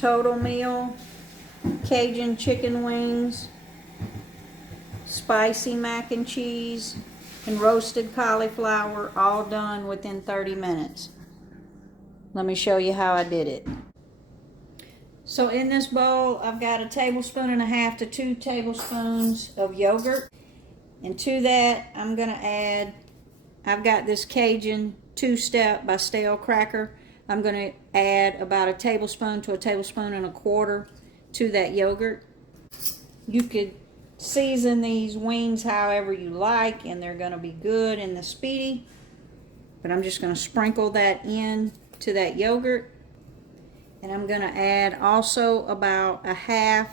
total meal, Cajun chicken wings, spicy mac and cheese, and roasted cauliflower, all done within 30 minutes. Let me show you how I did it. So in this bowl, I've got 1.5 tablespoons to 2 tablespoons of yogurt. And to that, I'm going to add, I've got this Cajun 2-Step by Stale Cracker. I'm going to add about 1 tablespoon to 1.25 tablespoons to that yogurt. You could season these wings however you like, and they're going to be good in the Speedi. But I'm just going to sprinkle that in to that yogurt. And I'm going to add also about 1/2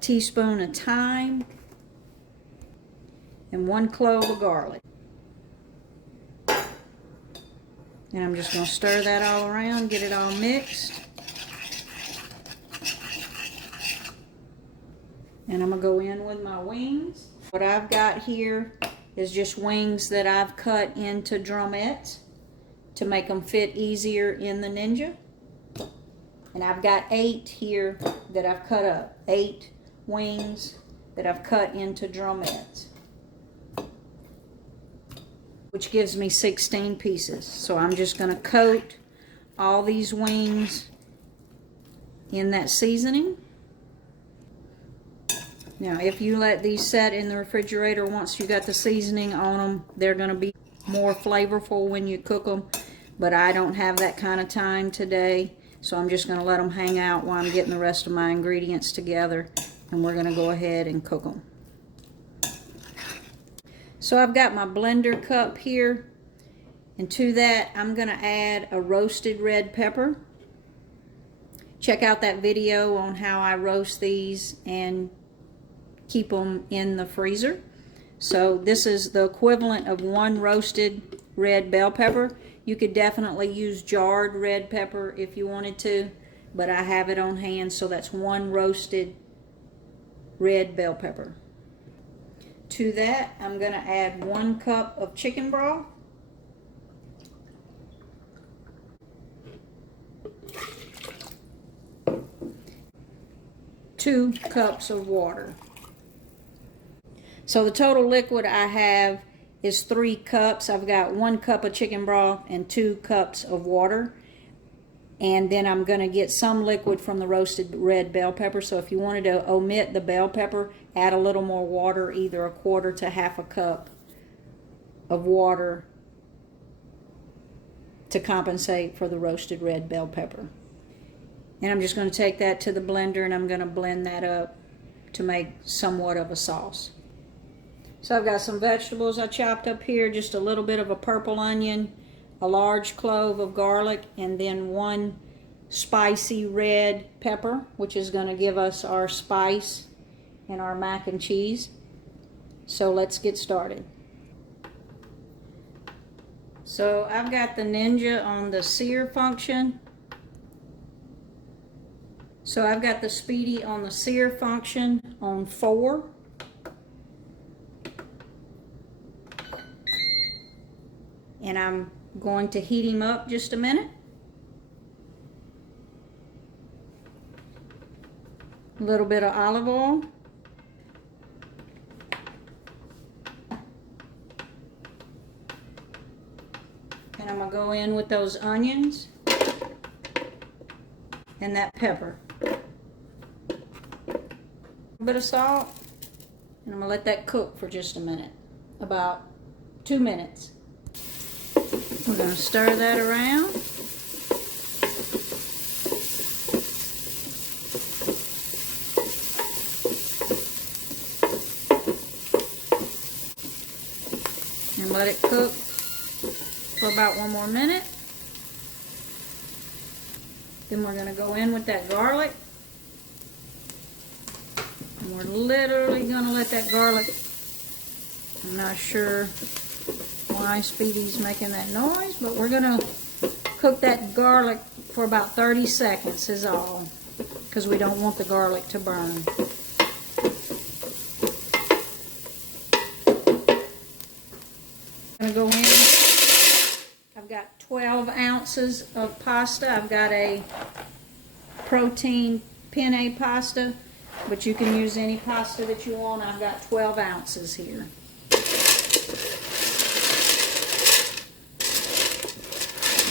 teaspoon of thyme and 1 clove of garlic. And I'm just going to stir that all around, get it all mixed. And I'm going to go in with my wings. What I've got here is just wings that I've cut into drumettes to make them fit easier in the Ninja. And I've got 8 here that I've cut up. 8 wings that I've cut into drumettes, which gives me 16 pieces. So I'm just going to coat all these wings in that seasoning. Now, if you let these set in the refrigerator, once you got the seasoning on them, they're going to be more flavorful when you cook them. But I don't have that kind of time today, so I'm just going to let them hang out while I'm getting the rest of my ingredients together, and we're going to go ahead and cook them. So I've got my blender cup here, and to that I'm going to add a roasted red pepper. Check out that video on how I roast these and keep them in the freezer. So this is the equivalent of 1 roasted red bell pepper. You could definitely use jarred red pepper if you wanted to, but I have it on hand, so that's 1 roasted red bell pepper. To that, I'm going to add 1 cup of chicken broth, 2 cups of water. So the total liquid I have is 3 cups. I've got 1 cup of chicken broth and 2 cups of water. And then I'm going to get some liquid from the roasted red bell pepper. So if you wanted to omit the bell pepper, add a little more water, either 1/4 to 1/2 cup of water to compensate for the roasted red bell pepper. And I'm just going to take that to the blender and I'm going to blend that up to make somewhat of a sauce. So I've got some vegetables I chopped up here, just a little bit of a purple onion, a large clove of garlic, and then 1 spicy red pepper, which is going to give us our spice in our mac and cheese. So let's get started. So I've got the Ninja on the sear function. So I've got the Speedi on the sear function on 4. And I'm going to heat him up just a minute. A little bit of olive oil. And I'm going to go in with those onions and that pepper. A bit of salt. And I'm going to let that cook for just a minute. About 2 minutes. We're going to stir that around. And let it cook for about 1 more minute. Then we're going to go in with that garlic. And we're literally going to let that garlic, I'm not sure why Speedi's making that noise, but we're going to cook that garlic for about 30 seconds is all, because we don't want the garlic to burn. I'm going to go in. I've got 12 ounces of pasta. I've got a protein penne pasta, but you can use any pasta that you want. I've got 12 ounces here. I'm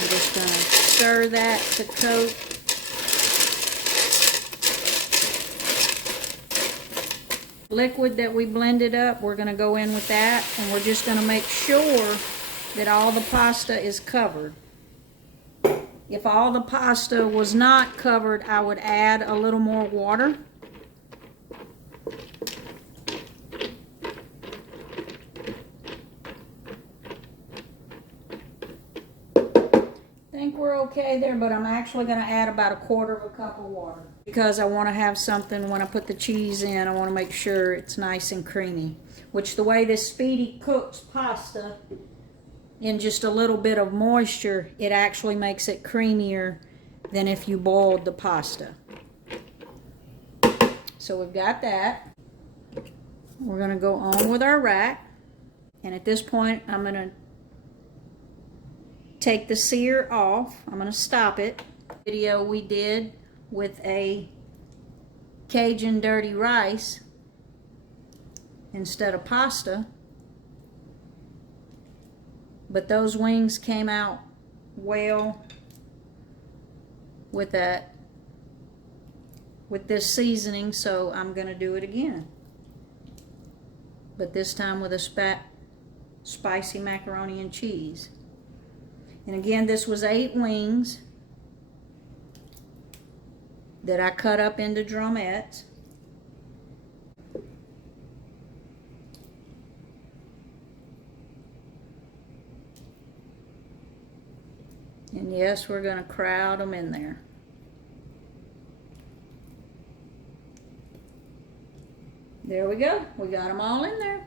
just going to stir that to coat. Liquid that we blended up, we're going to go in with that, and we're just going to make sure that all the pasta is covered. If all the pasta was not covered, I would add a little more water. I think we're okay there, but I'm actually going to add about 1/4 cup of water because I want to have something when I put the cheese in. I want to make sure it's nice and creamy, which the way this Speedi cooks pasta in just a little bit of moisture, it actually makes it creamier than if you boiled the pasta. So we've got that. We're going to go on with our rack, and at this point I'm going to take the sear off. I'm going to stop it. Video we did with a Cajun dirty rice instead of pasta, but those wings came out well with that, with this seasoning, so I'm going to do it again, but this time with a spicy macaroni and cheese. And again, this was 8 wings that I cut up into drumettes. And yes, we're going to crowd them in there. There we go. We got them all in there.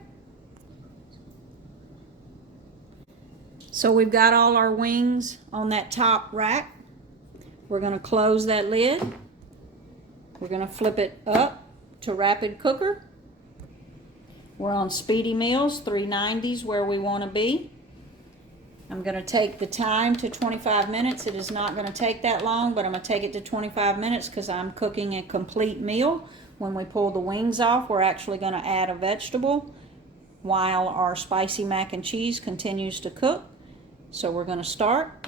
So we've got all our wings on that top rack. We're going to close that lid. We're going to flip it up to rapid cooker. We're on Speedi Meals, 390s where we want to be. I'm going to take the time to 25 minutes. It is not going to take that long, but I'm going to take it to 25 minutes because I'm cooking a complete meal. When we pull the wings off, we're actually going to add a vegetable while our spicy mac and cheese continues to cook. So we're going to start.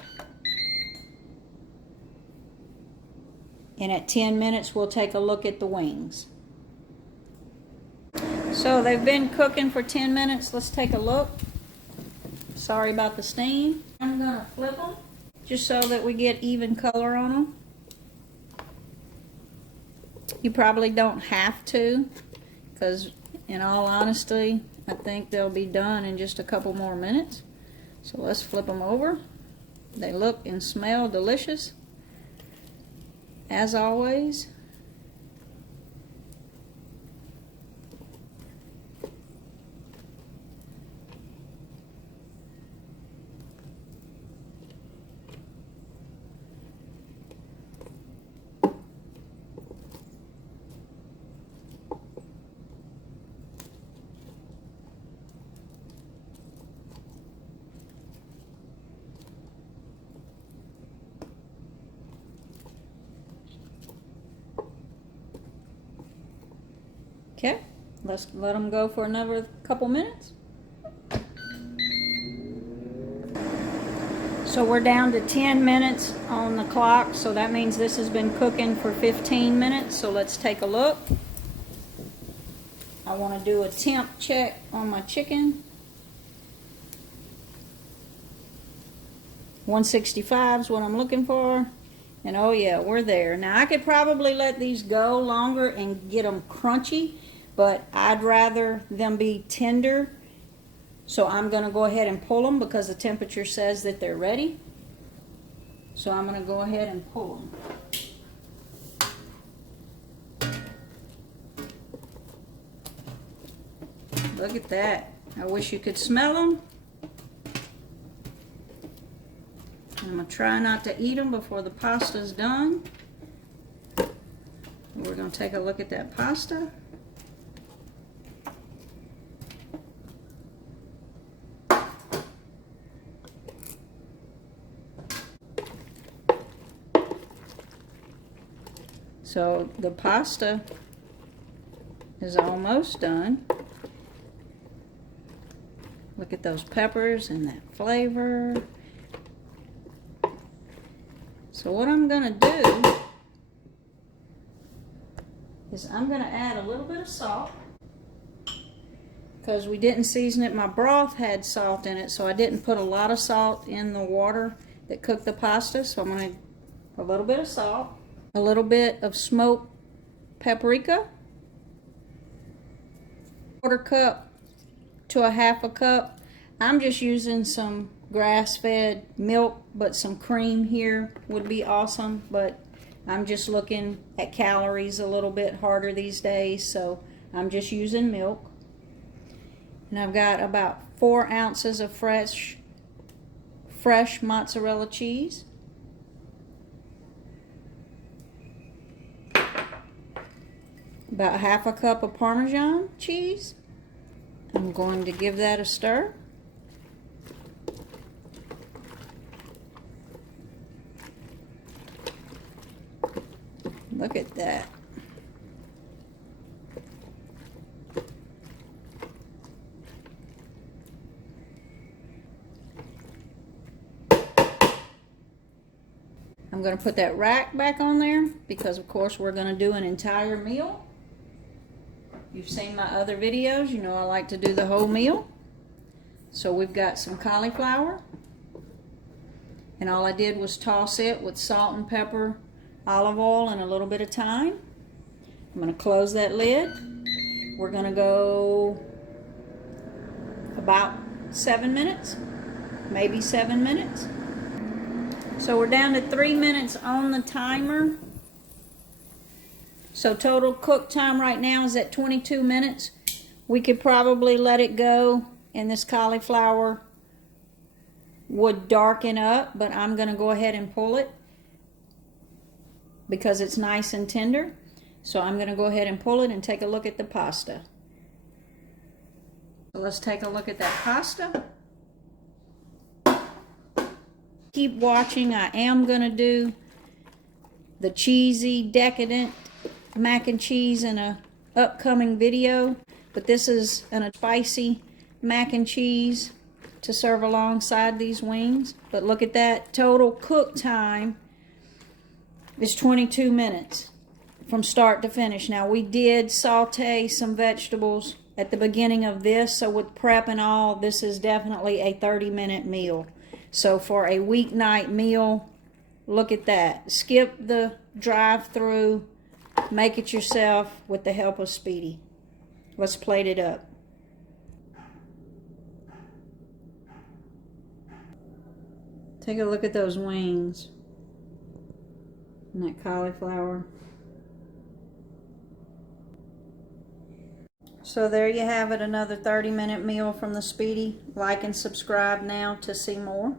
And at 10 minutes, we'll take a look at the wings. So they've been cooking for 10 minutes. Let's take a look. Sorry about the stain. I'm going to flip them just so that we get even color on them. You probably don't have to, because in all honesty, I think they'll be done in just a couple more minutes. So let's flip them over. They look and smell delicious, as always. Okay, let's let them go for another couple minutes. So we're down to 10 minutes on the clock, so that means this has been cooking for 15 minutes. So let's take a look. I want to do a temp check on my chicken. 165 is what I'm looking for. And oh yeah, we're there. Now I could probably let these go longer and get them crunchy, but I'd rather them be tender. So I'm going to go ahead and pull them because the temperature says that they're ready. So I'm going to go ahead and pull them. Look at that. I wish you could smell them. I'm going to try not to eat them before the pasta's done. We're going to take a look at that pasta. So the pasta is almost done. Look at those peppers and that flavor. So what I'm gonna do is I'm gonna add a little bit of salt, because we didn't season it. My broth had salt in it, so I didn't put a lot of salt in the water that cooked the pasta. So I'm gonna a little bit of salt, a little bit of smoked paprika, 1/4 cup to a 1/2 cup. I'm just using some grass-fed milk, but some cream here would be awesome. But I'm just looking at calories a little bit harder these days, so I'm just using milk. And I've got about 4 ounces of fresh mozzarella cheese. About 1/2 cup of Parmesan cheese. I'm going to give that a stir. Look at that. I'm going to put that rack back on there because, of course, we're going to do an entire meal. You've seen my other videos. You know I like to do the whole meal. So we've got some cauliflower. And all I did was toss it with salt and pepper, olive oil, and a little bit of thyme. I'm going to close that lid. We're going to go about 7 minutes, maybe 7 minutes. So we're down to 3 minutes on the timer. So total cook time right now is at 22 minutes. We could probably let it go and this cauliflower would darken up, but I'm going to go ahead and pull it because it's nice and tender. So I'm going to go ahead and pull it and take a look at the pasta. So let's take a look at that pasta. Keep watching. I am going to do the cheesy, decadent mac and cheese in a upcoming video, but this is a spicy mac and cheese to serve alongside these wings. But look at that. Total cook time is 22 minutes from start to finish. Now we did saute some vegetables at the beginning of this, so with prep and all, this is definitely a 30-minute meal. So for a weeknight meal, look at that. Skip the drive-through. Make it yourself with the help of Speedi. Let's plate it up. Take a look at those wings and that cauliflower. So there you have it, another 30-minute meal from the Speedi. Like and subscribe now to see more.